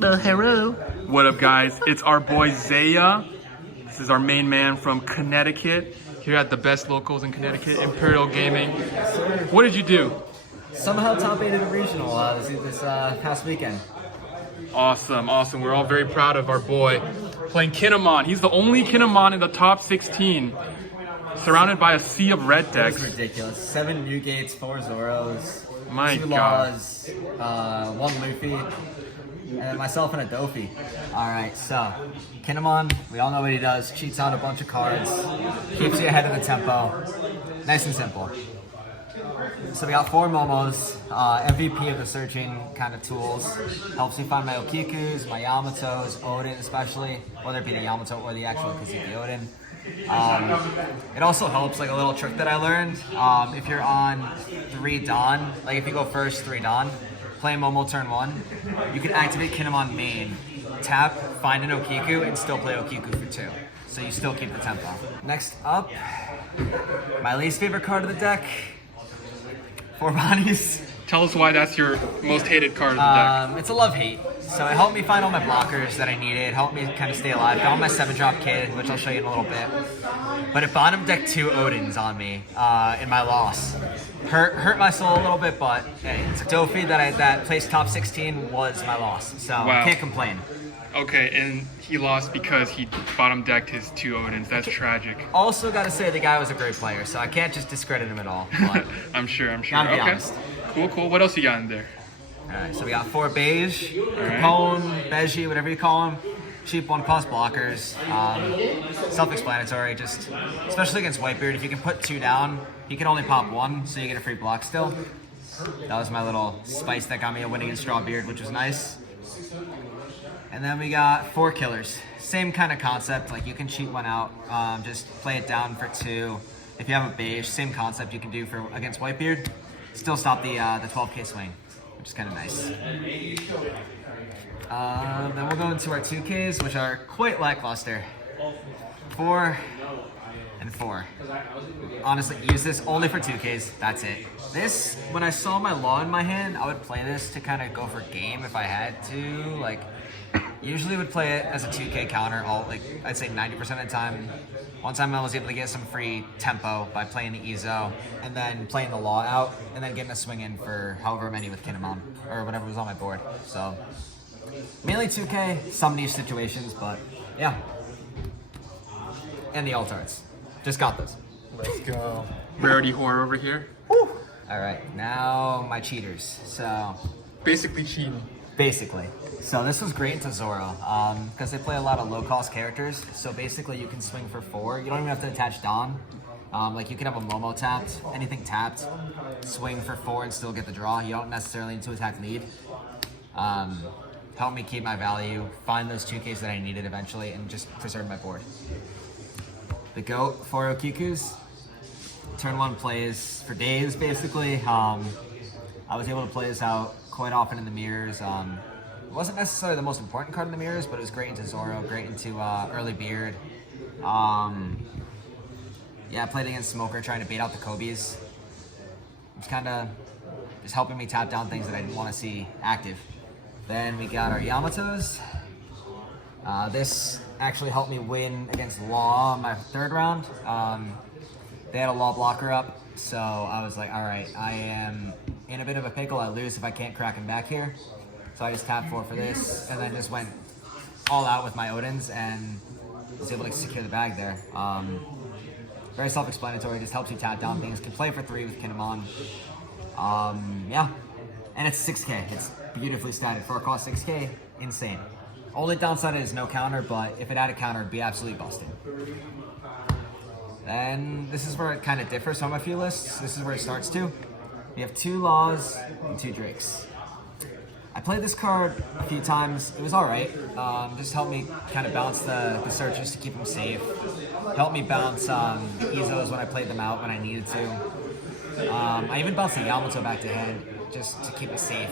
Well, hello. What up, guys? It's our boy Zaya. This is our main man from Connecticut. Here at the best locals in Connecticut, Imperial Gaming. What did you do? Somehow top 8 at a regional this past weekend. Awesome, awesome. We're all very proud of our boy playing Kinemon. He's the only Kinemon in the top 16, surrounded by a sea of red decks. That's ridiculous. 7 new gates, 4 Zoros, My 2 God. Laws, 1 Luffy, and myself and a Dofi. Alright, so Kinemon, we all know what he does. Cheats out a bunch of cards, keeps you ahead of the tempo. Nice and simple. So we got 4 Momos, MVP of the searching kind of tools. Helps me find my Okikus, my Yamatos, Odin especially, whether it be the Yamato or the actual Kazuki Odin. It also helps, like a little trick that I learned, if you're on 3 Dawn, like if you go first 3 Dawn, play Momo turn 1, you can activate Kinemon main, tap, find an Okiku, and still play Okiku for 2. So you still keep the tempo. Next up, my least favorite card of the deck, 4 Bodies. Tell us why that's your most hated card of the deck. It's a love-hate. So it helped me find all my blockers that I needed. It helped me kind of stay alive. Found my 7-drop kid, which I'll show you in a little bit. But it bottom decked 2 Odins on me in my loss. Hurt my soul a little bit, but hey, it's a Dofi that placed top 16 was my loss. So Wow. Can't complain. Okay, and he lost because he bottom decked his 2 Odins. That's tragic. Also got to say the guy was a great player, so I can't just discredit him at all. But I'm sure. Gotta be Okay. honest. Cool. What else you got in there? Alright, so we got 4 Beige, Capone, Beige, whatever you call them. Cheap 1-cost blockers. Self-explanatory, just especially against Whitebeard, if you can put 2 down, he can only pop 1, so you get a free block still. That was my little spice that got me a winning in Strawbeard, which was nice. And then we got 4 Killers. Same kind of concept, like you can cheat 1 out, just play it down for 2. If you have a Beige, same concept you can do for against Whitebeard. Still stop the 12k swing, which is kind of nice. Then we'll go into our 2Ks, which are quite lackluster. 4 and 4. Honestly, use this only for 2Ks, that's it. This, when I saw my law in my hand, I would play this to kind of go for game if I had to. Like, usually would play it as a 2K counter, I'd say 90% of the time. One time I was able to get some free tempo by playing the Ezo, and then playing the law out, and then getting a swing in for however many with Kinemon, or whatever was on my board. So, mainly 2K, some niche situations, but yeah. And the alt arts. Just got those. Let's go. Rarity whore over here. Alright, now my cheaters. So, Basically cheating. basically. So this was great into Zoro, because they play a lot of low-cost characters. So basically you can swing for 4. You don't even have to attach Dawn. Like you can have a Momo tapped, anything tapped, swing for 4 and still get the draw. You don't necessarily need to attack lead. Help me keep my value, find those 2Ks that I needed eventually, and just preserve my board. The GOAT, 4 Okikus. Turn 1 plays for days, basically. I was able to play this out quite often in the mirrors. It wasn't necessarily the most important card in the mirrors, but it was great into Zoro, great into early Beard. Yeah, I played against Smoker, trying to bait out the Kobe's. It's kind of just helping me tap down things that I didn't want to see active. Then we got our Yamatos. This actually helped me win against Law in my 3rd round. They had a Law blocker up, so I was like, alright, I am in a bit of a pickle. I lose if I can't crack him back here. So I just tapped 4 for this, and then just went all out with my Odins, and was able to secure the bag there. Very self-explanatory, just helps you tap down things. Can play for 3 with Kinemon. Yeah, and it's 6K. It's beautifully statted. For a cost 6K, insane. Only downside is no counter, but if it had a counter, it'd be absolutely busted. Then this is where it kind of differs from a few lists. This is where it starts to. We have 2 Laws and 2 Drakes. I played this card a few times. It was alright. Just helped me kind of balance the searches to keep them safe. Helped me bounce the Ezos when I played them out when I needed to. I even bounced the Yamato back to hand just to keep it safe,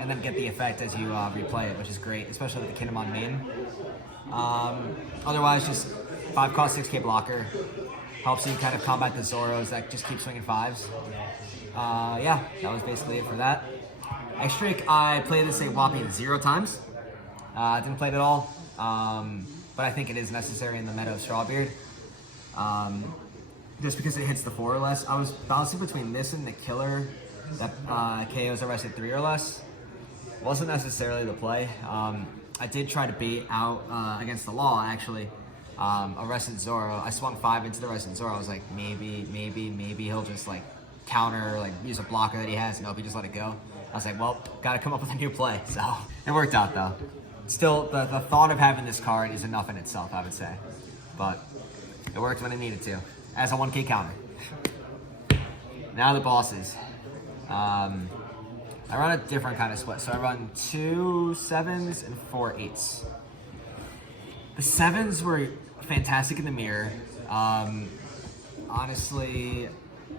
and then get the effect as you replay it, which is great, especially with the Kinemon main. Otherwise, just 5-cost 6K blocker. Helps you kind of combat the Zoros that just keep swinging 5s. Yeah, that was basically it for that. X-Drake, I played this a whopping 0 times. I didn't play it at all, but I think it is necessary in the meta of Strawbeard. Just because it hits the 4 or less. I was bouncing between this and the killer that KOs arrested 3 or less. Wasn't necessarily the play. I did try to bait out against the law, actually. Arrested Zoro. I swung 5 into the Arrested Zoro. I was like, maybe he'll just like counter, like use a blocker that he has. Nope, he just let it go. I was like, well, gotta come up with a new play. So it worked out though. Still, the thought of having this card is enough in itself, I would say. But it worked when it needed to, as a 1K counter. Now the bosses. I run a different kind of split. So I run 2 7s and 4 8s. The 7s were fantastic in the mirror. Honestly,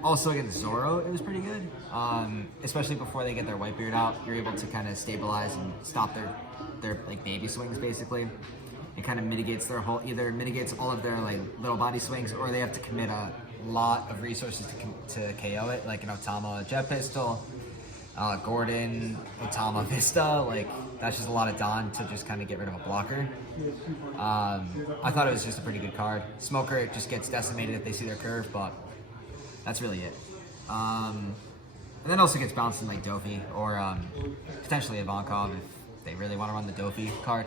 also against Zoro, it was pretty good. Especially before they get their Whitebeard out, you're able to kind of stabilize and stop their like baby swings basically. It kind of mitigates their whole, either mitigates all of their like little body swings, or they have to commit a lot of resources to KO it, like an Otama Jet Pistol, Gordon, Otama Vista. Like that's just a lot of Don to just kind of get rid of a blocker. I thought it was just a pretty good card. Smoker just gets decimated if they see their curve, but that's really it. And then also gets bounced in like Dofi or potentially Ivankov if they really want to run the Dofi card.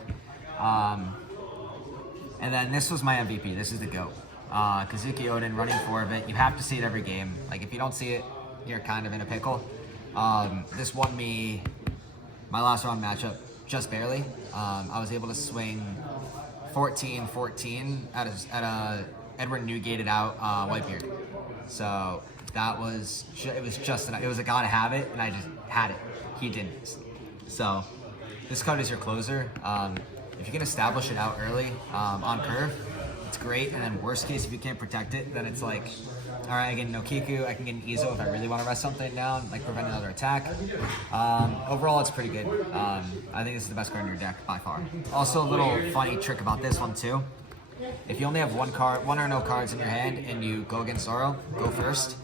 And then this was my MVP. This is the GOAT. Kazuki Odin running 4 of it. You have to see it every game. Like if you don't see it, you're kind of in a pickle. This won me my last round matchup just barely. I was able to swing 14-14 at a Edward Newgated out Whitebeard. So that was it was just enough. It was a gotta have it, and I just had it. He didn't. So this card is your closer. If you can establish it out early on curve, it's great. And then worst case, if you can't protect it, then it's like, all right, I get no Kiku, I can get an Izo if I really want to rest something down, like prevent another attack. Overall, it's pretty good. I think this is the best card in your deck by far. Also, a little funny trick about this one too. If you only have one or no cards in your hand and you go against Zoro, go first.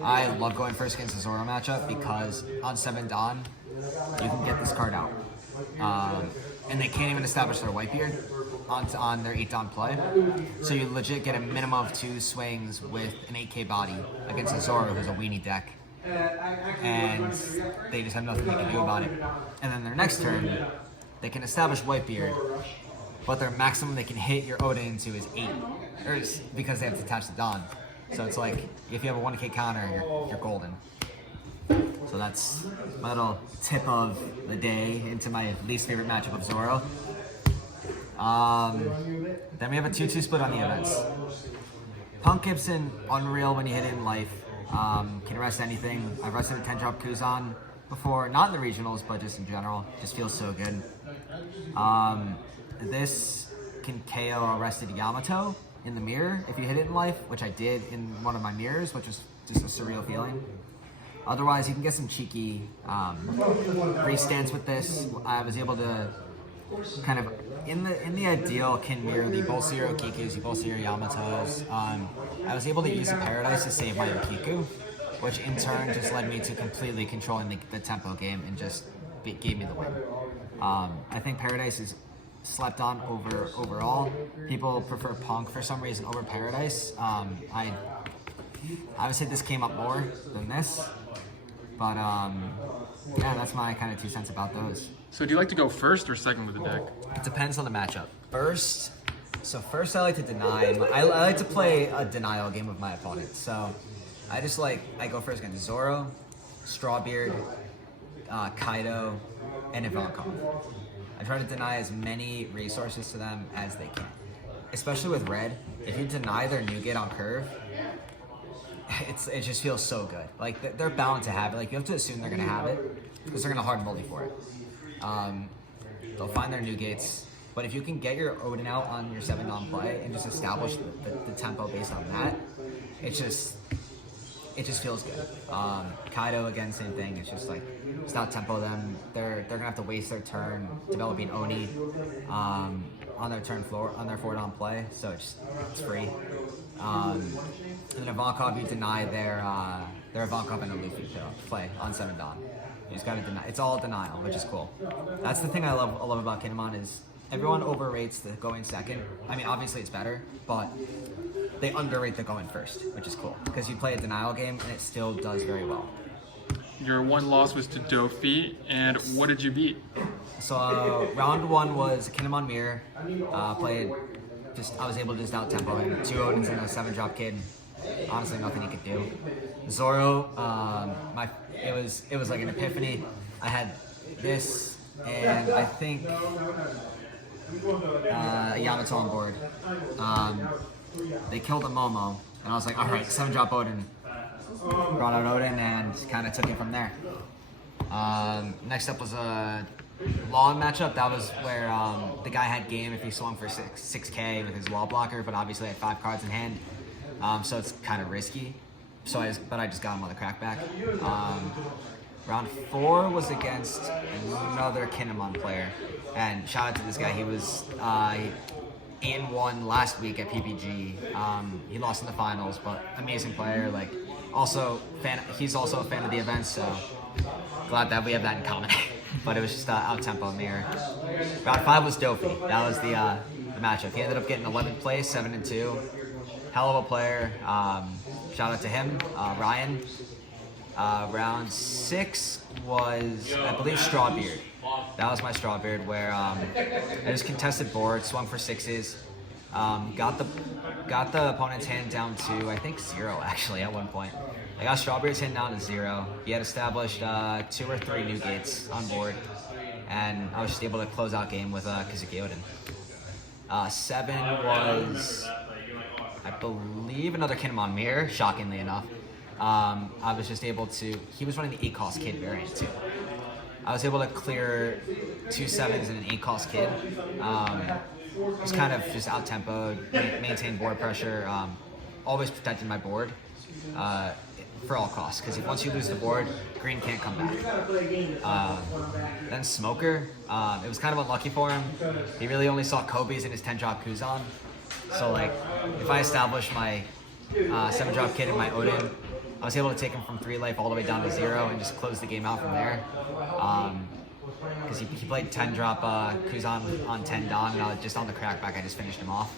I love going first against the Zoro matchup because on 7 Dawn, you can get this card out. And they can't even establish their Whitebeard on their 8 Dawn play. So you legit get a minimum of 2 swings with an 8K body against a Zoro who's a weenie deck. And they just have nothing they can do about it. And then their next turn, they can establish Whitebeard, but their maximum they can hit your Odin into is 8. Because they have to attach the Dawn. So it's like, if you have a 1K counter, you're golden. So that's my little tip of the day into my least favorite matchup of Zoro. Then we have a 2-2 split on the events. Punk Gibson, unreal when you hit it in life. Can arrest anything. I've arrested a 10-drop Kuzan before, not in the regionals, but just in general. Just feels so good. This can KO arrested Yamato in the mirror if you hit it in life, which I did in one of my mirrors, which was just a surreal feeling. Otherwise, you can get some cheeky re-stance with this. I was able to kind of, in the ideal, can mirror the both zero Kikus, you both zero Yamatos. I was able to use the Paradise to save my Okiku, which in turn just led me to completely controlling the tempo game and just gave me the win. I think Paradise is slept on overall. People prefer Punk for some reason over Paradise. I would say this came up more than this. But, yeah, that's my kind of 2 cents about those. So do you like to go first or second with the deck? It depends on the matchup. First I like to deny. I like to play a denial game with my opponent. So I go first against Zoro, Strawbeard, Kaido, and Ivankov. I try to deny as many resources to them as they can. Especially with red, if you deny their Newgate on curve, it just feels so good. Like they're bound to have it. Like you have to assume they're gonna have it because they're gonna hard multi for it. They'll find their Newgates, but if you can get your Odin out on your 7 Dawn play and just establish the tempo based on that, it just feels good. Kaido again, same thing. It's just like it's not tempo them. They're gonna have to waste their turn developing Oni on their turn floor on their 4 Dawn play, so it's free. And then Ivankov, you deny their Ivankov and a Luffy play on 7 Dawn. You just gotta deny. It's all denial, which is cool. That's the thing I love about Kinemon is everyone overrates the going second. I mean, obviously it's better, but they underrate the going first, which is cool because you play a denial game and it still does very well. Your one loss was to Dofi, and what did you beat? So round one was Kinemon Mirror. I was able to just out tempo him. 2 Odins and a 7-drop kid. Honestly, nothing he could do. Zoro, it was like an epiphany. I had this, and I think Yamato on board. They killed a Momo, and I was like, all right, 7-drop Odin. Brought out Odin and kind of took it from there. Next up was a lawn matchup. That was where the guy had game if he swung for 6K with his wall blocker, but obviously I had 5 cards in hand, so it's kind of risky. But I just got him on the crackback. Round 4 was against another Kinemon player, and shout out to this guy. He was in one last week at PPG. He lost in the finals, but amazing player. Like, he's also a fan of the event, so glad that we have that in common. But it was just out tempo mirror. Round 5 was Dofi. That was the matchup. He ended up getting 11th place, 7-2. Hell of a player. Shout out to him, Ryan. Round 6 was, I believe, Strawbeard. That was my Strawbeard, where I just contested board, swung for 6s, got the opponent's hand down to, I think, 0 actually at one point. I got Strawbeard's hand down to 0. He had established 2 or 3 new gates on board, and I was just able to close out game with Kazuki Odin. 7 was, I believe, another Kinemon Mirror, shockingly enough. I was just able to, he was running the 8-cost kid variant too. I was able to clear 2 7s and an 8-cost kid. Just kind of just out-tempoed, maintain board pressure, always protecting my board for all costs, because once you lose the board, green can't come back. Then Smoker, it was kind of unlucky for him. He really only saw Kobe's in his 10-drop Kuzan. So like, if I establish my 7-drop kid and my Odin, I was able to take him from 3 life all the way down to 0 and just close the game out from there. Because he played 10-drop Kuzan on 10 Dawn, and I was just on the crackback, I just finished him off.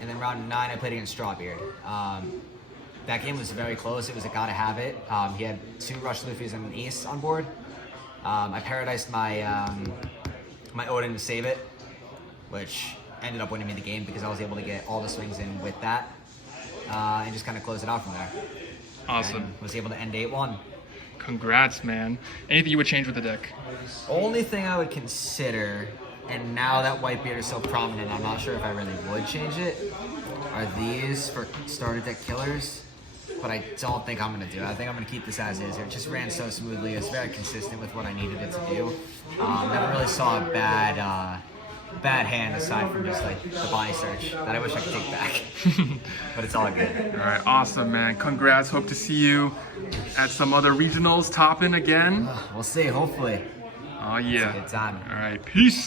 And then round 9, I played against Strawbeard. That game was very close. It was a gotta have it. He had 2 Rush Luffy's and an Ace on board. I paradised my my Odin to save it, which ended up winning me the game because I was able to get all the swings in with that, and just kind of close it out from there. Awesome. And was able to end 8-1. Congrats, man. Anything you would change with the deck? Only thing I would consider, and now that Whitebeard is so prominent, I'm not sure if I really would change it, are these for starter deck killers. But I don't think I'm going to do it. I think I'm going to keep this as is. It just ran so smoothly. It's very consistent with what I needed it to do. Never really saw a bad hand aside from just like the body search that I wish I could take back. But it's all good. All right, awesome, man. Congrats. Hope to see you at some other regionals topping again. We'll see, hopefully. Oh, yeah. It's a good time. All right, peace.